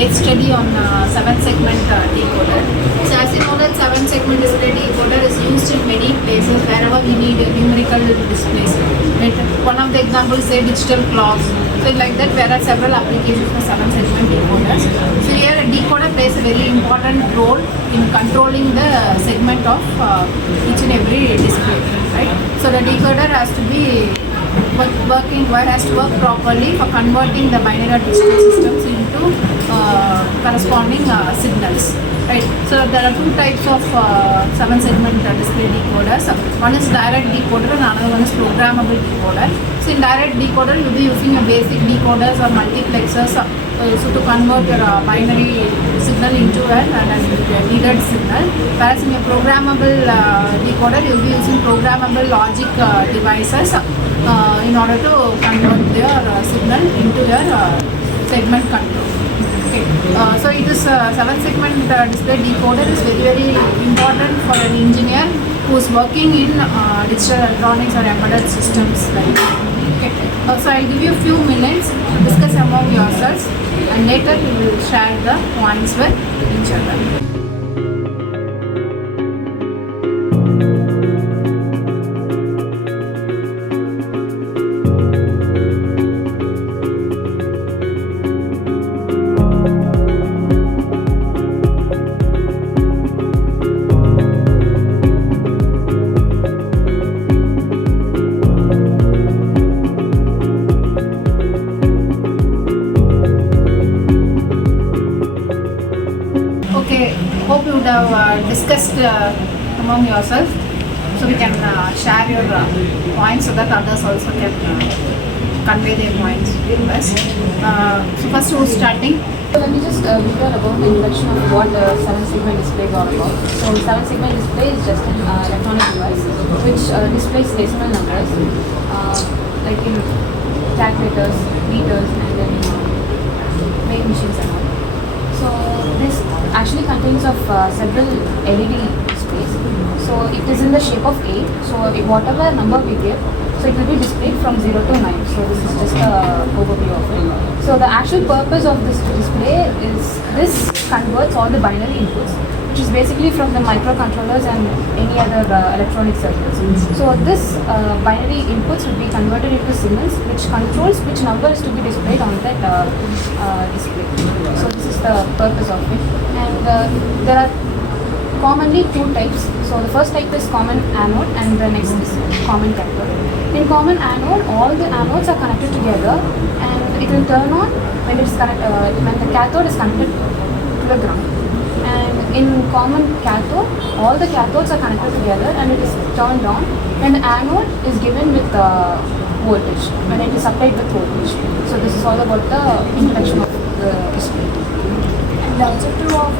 case study on 7-segment decoder. So as you know that 7-segment display decoder is used in many places wherever we need numerical displays. Right? One of the examples say digital clocks. So like that there are several applications for 7-segment decoders. So here a decoder plays a very important role in controlling the segment of each and every display. Right? So the decoder has to be has to work properly for converting the binary digital systems into corresponding signals. Right. So there are two types of 7-segment display decoders. One is direct decoder and another one is programmable decoder. So in direct decoder you will be using your basic decoders or multiplexers so to convert your binary signal into a needed signal. Whereas in your programmable decoder you will be using programmable logic devices in order to convert their signal into your segment control. Okay. So it is 7-segment display decoder is very important for an engineer who is working in digital electronics or embedded systems. Okay. So I'll give you a few minutes to discuss among yourselves, and later we will share the points with each other. Hope you would have discussed among yourself, so we can share your points so that others also can convey their points to us. So first who's starting? So let me just give you about the introduction of what 7-segment display is all about. So 7-segment display is just an electronic device which displays decimal numbers like in calculators, meters, and then weighing machines and all. So this actually contains of several LED displays. So it is in the shape of 8. So whatever number we give, so it will be displayed from 0 to 9. So this is just an overview of it. So the actual purpose of this display is this converts all the binary inputs, which is basically from the microcontrollers and any other electronic circuits. So this binary inputs will be converted into signals which controls which number is to be displayed on that display. So this is the purpose of it. And there are commonly two types. So the first type is common anode and the next is common cathode. In common anode, all the anodes are connected together and it will turn on when when the cathode is connected to the ground. And in common cathode, all the cathodes are connected together and it is turned on when the anode is given with voltage, when it is supplied with voltage. So this is all about the introduction of the display. And the objective of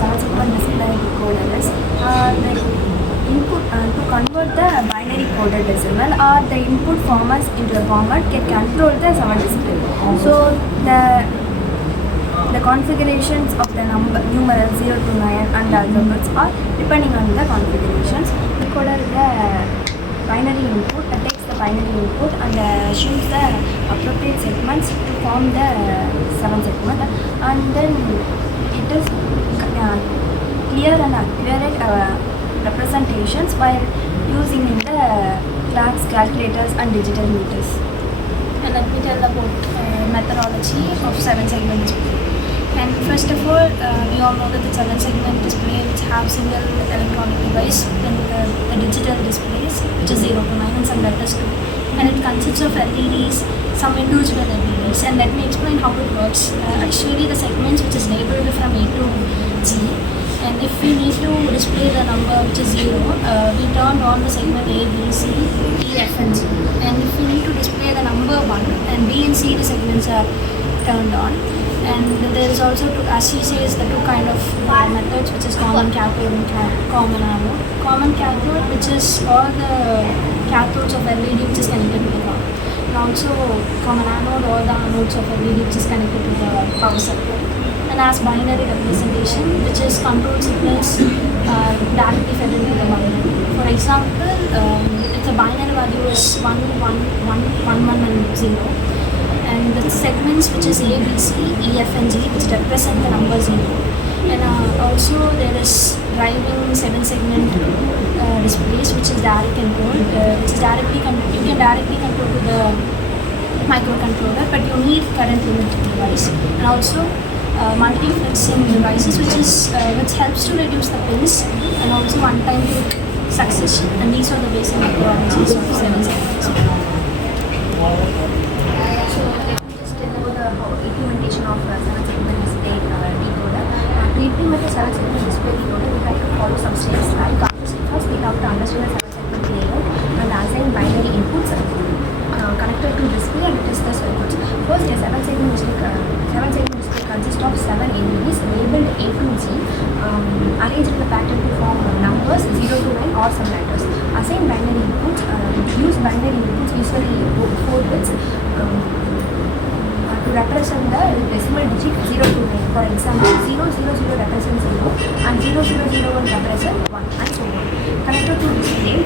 7-segment display decoder is the input to convert the binary coded decimal or the input format into a format can control the 7 display. So the configurations of the numeral 0 to 9 and the alphabets are depending on the configurations. Decoder is the binary input that takes the binary input and assumes the appropriate segments to form the 7-segment, and then it is clear and accurate representations by using in the clocks, calculators and digital meters. And let me tell about methodology of 7-segment display. And first of all, we all know that the 7-segment display which have single electronic device, then the digital displays which is 0 to 9 and some letters too. And it consists of LEDs, some individual LEDs. And let me explain how it works. Actually the segments which is labeled from A to G. And if we need to display the number which is 0, we turn on the segment A, B, C, E, F and G. And if we need to display the number 1, and B and C the segments are turned on. And there is also, as she says, the two kind of methods, which is common cathode and common anode. Common cathode, which is all the cathodes of LED which is connected to the ground. And also common anode, all the anodes of LED which is connected to the power supply. And as binary representation, which is control signals directly fed into the binary. For example, if the binary value is 1, 1, 1, 1, 1 and 0, and the segments which is A, B, C, E, F and G which represent the numbers in code. And also there is driving 7-segment displays which is direct control, which is you can directly control to the microcontroller, but you need current limited device. And also multiplexing devices which helps to reduce the pins, and also one-time succession. And these are the basic methodologies of 7 segments. So let me just tell about the implementation of 7-segment display decoder. To implement a 7-segment display decoder, we have to follow some steps. Like first, we have to understand the 7-segment layout and assign binary inputs connected to display and test the circuits. First, a 7-segment display consists of 7 LEDs labeled A to Z, arranged in the pattern to form numbers 0 to 9 or some letters. Assign binary inputs. Use binary inputs, usually 4 bits, to represent the decimal digit 0 to 9. For example, 000 represents 0 and 0001 represents 1 and so on. Connected to display,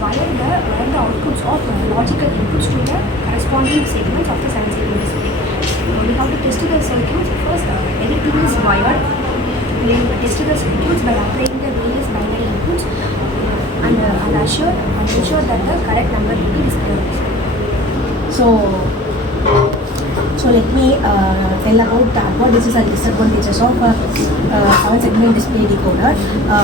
wire the outputs of logical inputs to the corresponding segments of the 7-segment display. We have to test the circuits. First, everything is wired. We have to test the circuits by applying the various binary inputs and ensure that the correct number will be displayed. So let me tell about the advantages and disadvantages of 7-segment display decoder.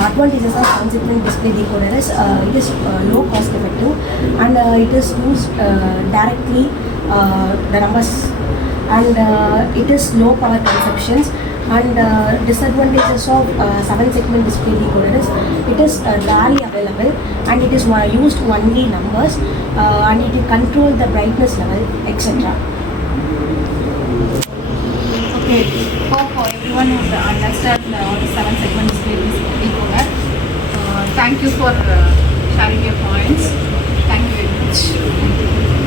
Advantages of 7-segment display decoder is it is low cost effective, and it is used directly the numbers, and it is low power consumptions. And disadvantages of 7-segment display decoder is it is rarely available, and it is used only numbers, and it will control the brightness level, etc. Okay, hope everyone would understand all the 7-segment display decoder. Thank you for sharing your points. Thank you very much.